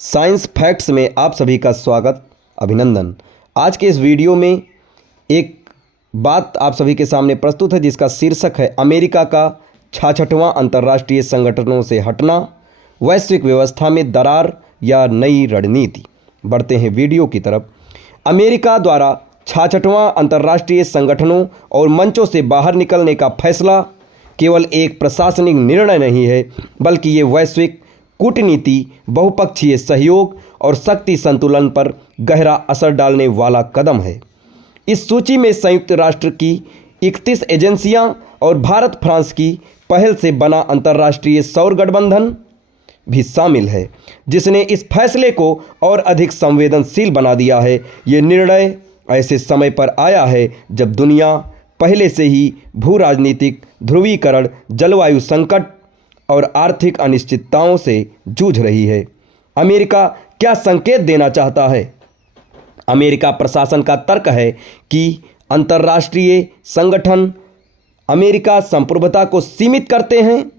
Science facts में आप सभी का स्वागत, अभिनंदन। आज के इस वीडियो में एक बात आप सभी के सामने प्रस्तुत है जिसका शीर्षक है अमेरिका का 66वां अंतर्राष्ट्रीय संगठनों से हटना, वैश्विक व्यवस्था में दरार या नई रणनीति। बढ़ते हैं वीडियो की तरफ। अमेरिका द्वारा 66वां अंतर्राष्ट्रीय संगठनों और मंचों से बाहर निकलने का फैसला केवल एक प्रशासनिक निर्णय नहीं है, बल्कि ये वैश्विक कूटनीति, बहुपक्षीय सहयोग और शक्ति संतुलन पर गहरा असर डालने वाला कदम है। इस सूची में संयुक्त राष्ट्र की 31 एजेंसियां और भारत फ्रांस की पहल से बना अंतर्राष्ट्रीय सौर गठबंधन भी शामिल है, जिसने इस फैसले को और अधिक संवेदनशील बना दिया है। ये निर्णय ऐसे समय पर आया है जब दुनिया पहले से ही भू राजनीतिक ध्रुवीकरण, जलवायु संकट और आर्थिक अनिश्चितताओं से जूझ रही है। अमेरिका क्या संकेत देना चाहता है? अमेरिका प्रशासन का तर्क है कि अंतर्राष्ट्रीय संगठन अमेरिका संप्रभुता को सीमित करते हैं,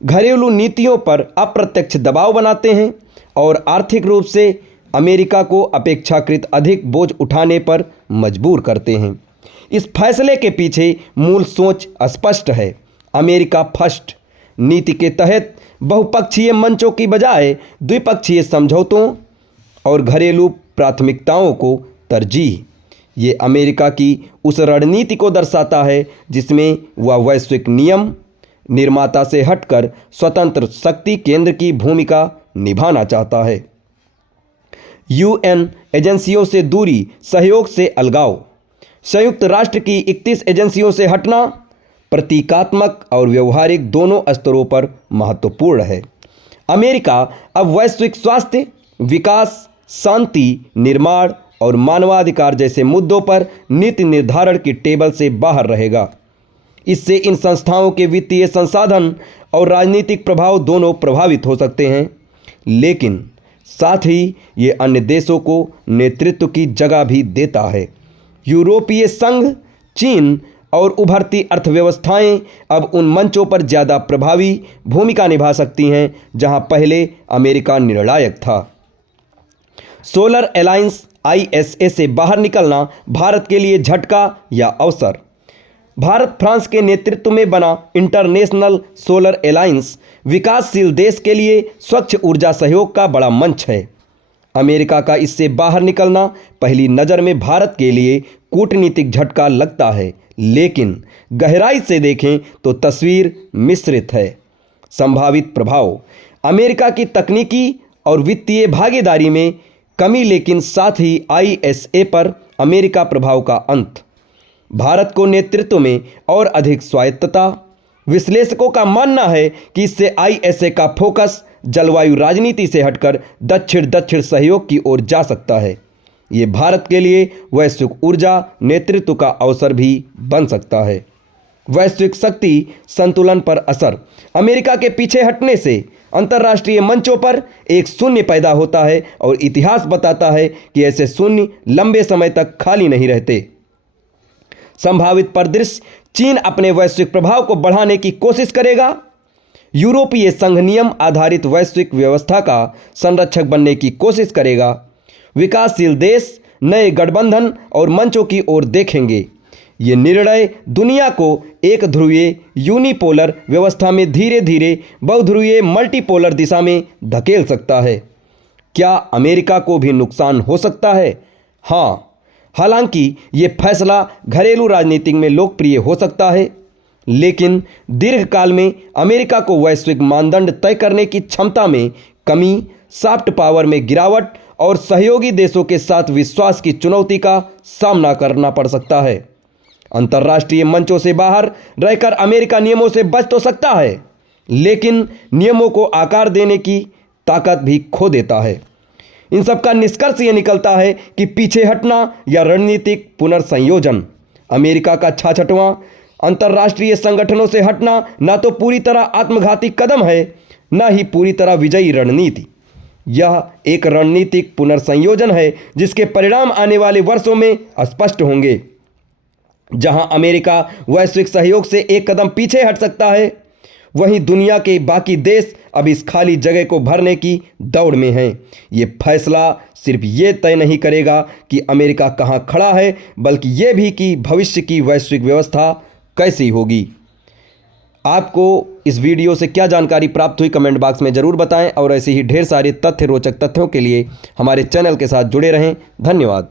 घरेलू नीतियों पर अप्रत्यक्ष दबाव बनाते हैं और आर्थिक रूप से अमेरिका को अपेक्षाकृत अधिक बोझ उठाने पर मजबूर करते हैं। इस फैसले के पीछे मूल सोच स्पष्ट है। अमेरिका फर्स्ट नीति के तहत बहुपक्षीय मंचों की बजाय द्विपक्षीय समझौतों और घरेलू प्राथमिकताओं को तरजीह। ये अमेरिका की उस रणनीति को दर्शाता है जिसमें वह वैश्विक नियम निर्माता से हटकर स्वतंत्र शक्ति केंद्र की भूमिका निभाना चाहता है। यूएन एजेंसियों से दूरी, सहयोग से अलगाव। संयुक्त राष्ट्र की 31 एजेंसियों से हटना प्रतीकात्मक और व्यवहारिक दोनों स्तरों पर महत्वपूर्ण है। अमेरिका अब वैश्विक स्वास्थ्य, विकास, शांति, निर्माण और मानवाधिकार जैसे मुद्दों पर नीति निर्धारण की टेबल से बाहर रहेगा। इससे इन संस्थाओं के वित्तीय संसाधन और राजनीतिक प्रभाव दोनों प्रभावित हो सकते हैं, लेकिन साथ ही ये अन्य देशों को नेतृत्व की जगह भी देता है। यूरोपीय संघ, चीन और उभरती अर्थव्यवस्थाएं अब उन मंचों पर ज़्यादा प्रभावी भूमिका निभा सकती हैं जहां पहले अमेरिका निर्णायक था। सोलर अलायंस आईएसए से बाहर निकलना भारत के लिए झटका या अवसर। भारत फ्रांस के नेतृत्व में बना इंटरनेशनल सोलर अलायंस विकासशील देश के लिए स्वच्छ ऊर्जा सहयोग का बड़ा मंच है। अमेरिका का इससे बाहर निकलना पहली नज़र में भारत के लिए कूटनीतिक झटका लगता है, लेकिन गहराई से देखें तो तस्वीर मिश्रित है। संभावित प्रभाव। अमेरिका की तकनीकी और वित्तीय भागीदारी में कमी, लेकिन साथ ही आईएसए पर अमेरिका प्रभाव का अंत। भारत को नेतृत्व में और अधिक स्वायत्तता। विश्लेषकों का मानना है कि इससे आईएसए का फोकस जलवायु राजनीति से हटकर दक्षिण सहयोग की ओर जा सकता है। ये भारत के लिए वैश्विक ऊर्जा नेतृत्व का अवसर भी बन सकता है। वैश्विक शक्ति संतुलन पर असर। अमेरिका के पीछे हटने से अंतर्राष्ट्रीय मंचों पर एक शून्य पैदा होता है और इतिहास बताता है कि ऐसे शून्य लंबे समय तक खाली नहीं रहते। संभावित परिदृश्य। चीन अपने वैश्विक प्रभाव को बढ़ाने की कोशिश करेगा। यूरोपीय संघ नियम आधारित वैश्विक व्यवस्था का संरक्षक बनने की कोशिश करेगा। विकासशील देश नए गठबंधन और मंचों की ओर देखेंगे। ये निर्णय दुनिया को एक ध्रुवीय यूनिपोलर व्यवस्था में धीरे धीरे बहुध्रुवीय मल्टीपोलर दिशा में धकेल सकता है। क्या अमेरिका को भी नुकसान हो सकता है? हाँ, हालांकि ये फैसला घरेलू राजनीति में लोकप्रिय हो सकता है, लेकिन दीर्घकाल में अमेरिका को वैश्विक मानदंड तय करने की क्षमता में कमी, सॉफ्ट पावर में गिरावट और सहयोगी देशों के साथ विश्वास की चुनौती का सामना करना पड़ सकता है। अंतर्राष्ट्रीय मंचों से बाहर रहकर अमेरिका नियमों से बच तो सकता है, लेकिन नियमों को आकार देने की ताकत भी खो देता है। इन सब का निष्कर्ष ये निकलता है कि पीछे हटना या रणनीतिक पुनर्संयोजन। अमेरिका का 66वां अंतर्राष्ट्रीय संगठनों से हटना न तो पूरी तरह आत्मघाती कदम है, न ही पूरी तरह विजयी रणनीति। यह एक रणनीतिक पुनर्संयोजन है जिसके परिणाम आने वाले वर्षों में स्पष्ट होंगे। जहां अमेरिका वैश्विक सहयोग से एक कदम पीछे हट सकता है, वहीं दुनिया के बाकी देश अब इस खाली जगह को भरने की दौड़ में हैं। ये फैसला सिर्फ ये तय नहीं करेगा कि अमेरिका कहाँ खड़ा है, बल्कि ये भी कि भविष्य की वैश्विक व्यवस्था कैसी होगी। आपको इस वीडियो से क्या जानकारी प्राप्त हुई, कमेंट बॉक्स में ज़रूर बताएं और ऐसे ही ढेर सारे तथ्य रोचक तथ्यों के लिए हमारे चैनल के साथ जुड़े रहें। धन्यवाद।